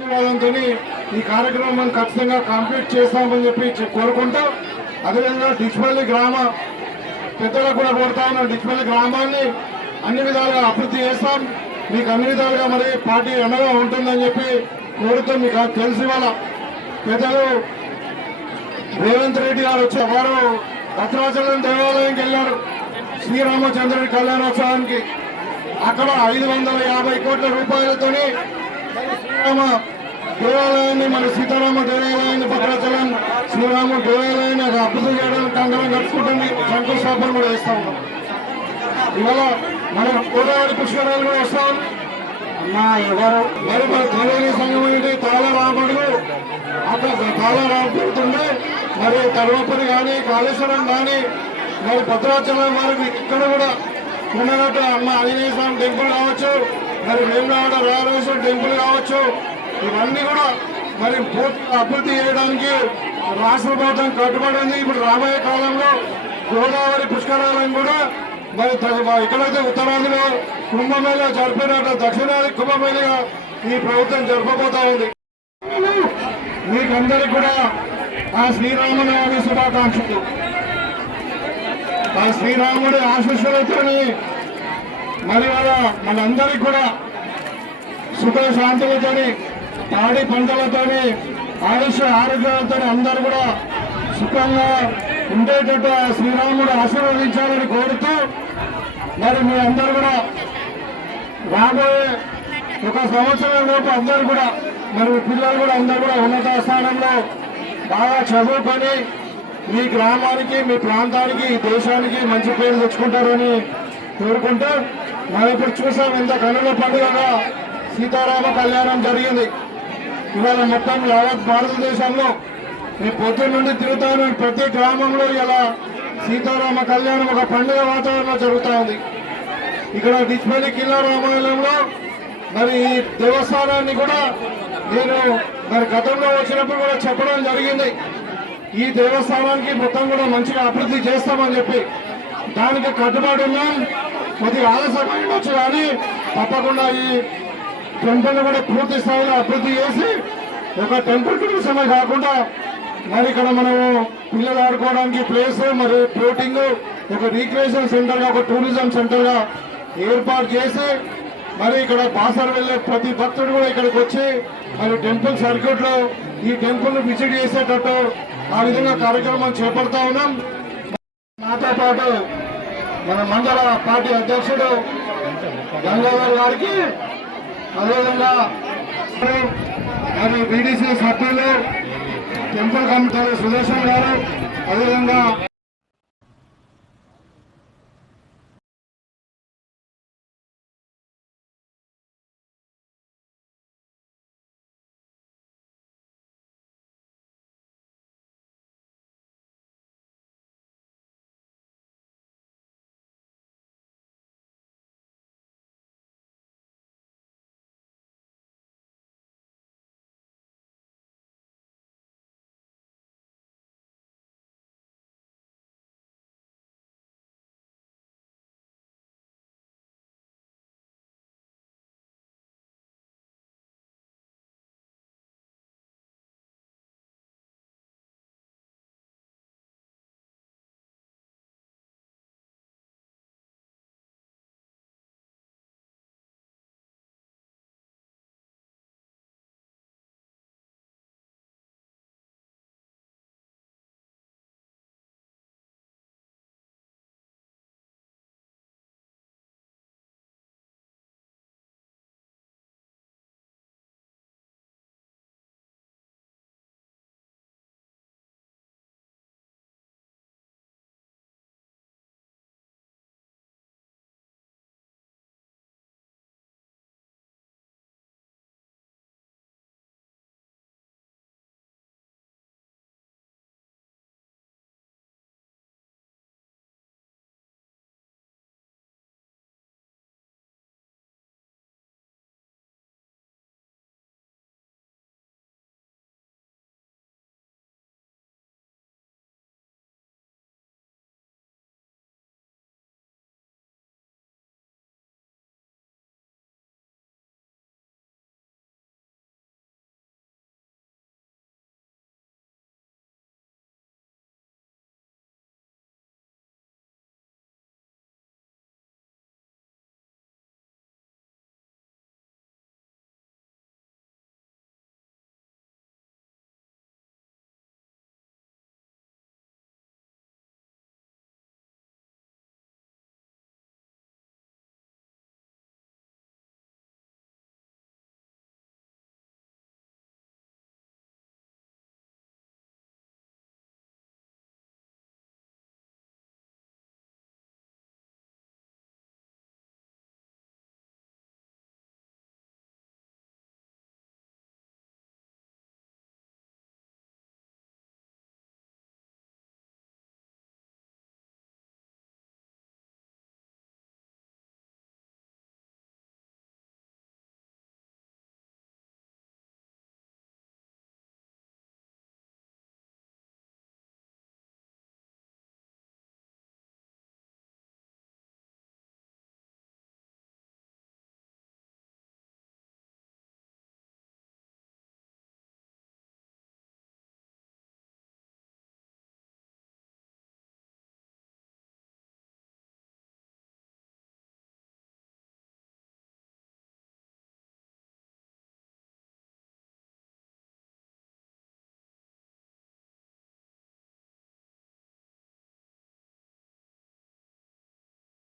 ఆశీర్వాదంతో ఈ కార్యక్రమం ఖచ్చితంగా కంప్లీట్ చేస్తామని చెప్పి కోరుకుంటూ అదేవిధంగా డిచ్పల్లి గ్రామ పెద్దలకు కూడా కోరుతా ఉన్నాం. డిచ్పల్లి గ్రామాన్ని అన్ని విధాలుగా అభివృద్ధి చేస్తాం, మీకు అన్ని విధాలుగా మరి పార్టీ అండగా ఉంటుందని చెప్పి కోరుతూ మీకు తెలిసి వాళ్ళ పెద్దలు రేవంత్ రెడ్డి గారు వచ్చి వారు భద్రాచలం దేవాలయంకి వెళ్ళారు శ్రీరామచంద్రుడి కళ్యాణోత్సవానికి. అక్కడ 550 కోట్ల రూపాయలతోని శ్రీరామ దేవాలయాన్ని మన సీతారామ దేవాలయాన్ని భద్రాచలం శ్రీరామ దేవాలయాన్ని అభివృద్ధి చేయడానికి కంగనం కట్టుకుంటుంది. శంకుస్థాపన కూడా చేస్తా ఉన్నాం. ఇవాళ మనం గోదావరి పుష్కరాలు కూడా వస్తాం. ఎవరు మరి మన త్రివేణి సంఘం ఏంటి తాళరాముడు అక్కడ తాళరాము పెడుతుండే మరి తర్వాపరి కానీ కాళేశ్వరం కానీ మరి భద్రాచలం వారికి ఇక్కడ కూడా ఉన్నట్టు అమ్మ ఆంజనేయ స్వామి టెంపుల్ కావచ్చు, మరి వేములవాడ రాజరాజేశ్వర టెంపుల్ కావచ్చు, ఇవన్నీ కూడా మరి పూర్తిగా అభివృద్ధి చేయడానికి రాష్ట్ర ప్రభుత్వం కట్టుబడి ఉంది. ఇప్పుడు రాబోయే కాలంలో గోదావరి పుష్కరాలను కూడా మరి ఎక్కడైతే ఉత్తరాదిలో కుంభమేళ జరిపినట్టు దక్షిణాది కుంభమేళగా ఈ ప్రభుత్వం జరపబోతా ఉంది. మీకందరికి కూడా ఆ శ్రీరామనవమి శుభాకాంక్షలు. ఆ శ్రీరాముడి ఆశీస్సులతో మరి వాళ్ళ మనందరికి కూడా సుఖ శాంతులతో పాడి పంటలతో ఆరోగ్యాలతో అందరూ కూడా సుఖంగా ఉండేటట్టు ఆ శ్రీరాముడు ఆశీర్వదించాలని కోరుతూ మరి మీ అందరూ కూడా రాబోయే 1 సంవత్సరం లోపు అందరూ కూడా మరి పిల్లలు కూడా అందరూ కూడా ఉన్నత స్థానంలో బాగా చదువుకొని మీ గ్రామానికి మీ ప్రాంతానికి దేశానికి మంచి పేరు తెచ్చుకుంటారని కోరుకుంటూ మనం ఇప్పుడు చూసాం ఎంత కన్నుల పండుగగా సీతారామ కళ్యాణం జరిగింది. ఇవాళ మొత్తం యావత్ భారతదేశంలో మీ పొద్దున్న నుండి తిరుగుతాను ప్రతి గ్రామంలో ఇలా సీతారామ కళ్యాణం ఒక పండుగ వాతావరణంలో జరుగుతూ ఉంది. ఇక్కడ డిచ్పల్లి కిల్లా రామాయణంలో మరి ఈ దేవస్థానాన్ని కూడా నేను మరి గతంలో వచ్చినప్పుడు కూడా చెప్పడం జరిగింది. ఈ దేవస్థానానికి మొత్తం కూడా మంచిగా అభివృద్ధి చేస్తామని చెప్పి దానికి కట్టుబడి ఉన్నాం. కొద్దిగా ఆలస్యమైనచ్చు కానీ తప్పకుండా ఈ టెంపుల్ కూడా పూర్తి స్థాయిలో అభివృద్ధి చేసి ఒక టెంపుల్ టూరిజమే కాకుండా మరి ఇక్కడ మనము పిల్లలు ఆడుకోవడానికి ప్లేస్, మరి బోటింగ్, ఒక రీక్రియేషన్ సెంటర్గా ఒక టూరిజం సెంటర్గా ఏర్పాటు చేసి మరి ఇక్కడ బాసర్ వెళ్ళే ప్రతి భక్తుడు కూడా ఇక్కడికి వచ్చి మరి టెంపుల్ సర్క్యూట్ లో ఈ టెంపుల్ ను విజిట్ చేసేటట్టు ఆ విధంగా కార్యక్రమం చేపడతా ఉన్నాం. నాతో పాటు మన మండల పార్టీ అధ్యక్షుడు గంగాధర్ గారికి, అదేవిధంగా మరి బీడీసీ సభ్యులు, టెంపుల్ కమిటీ సుదర్శన్ గారు, అదేవిధంగా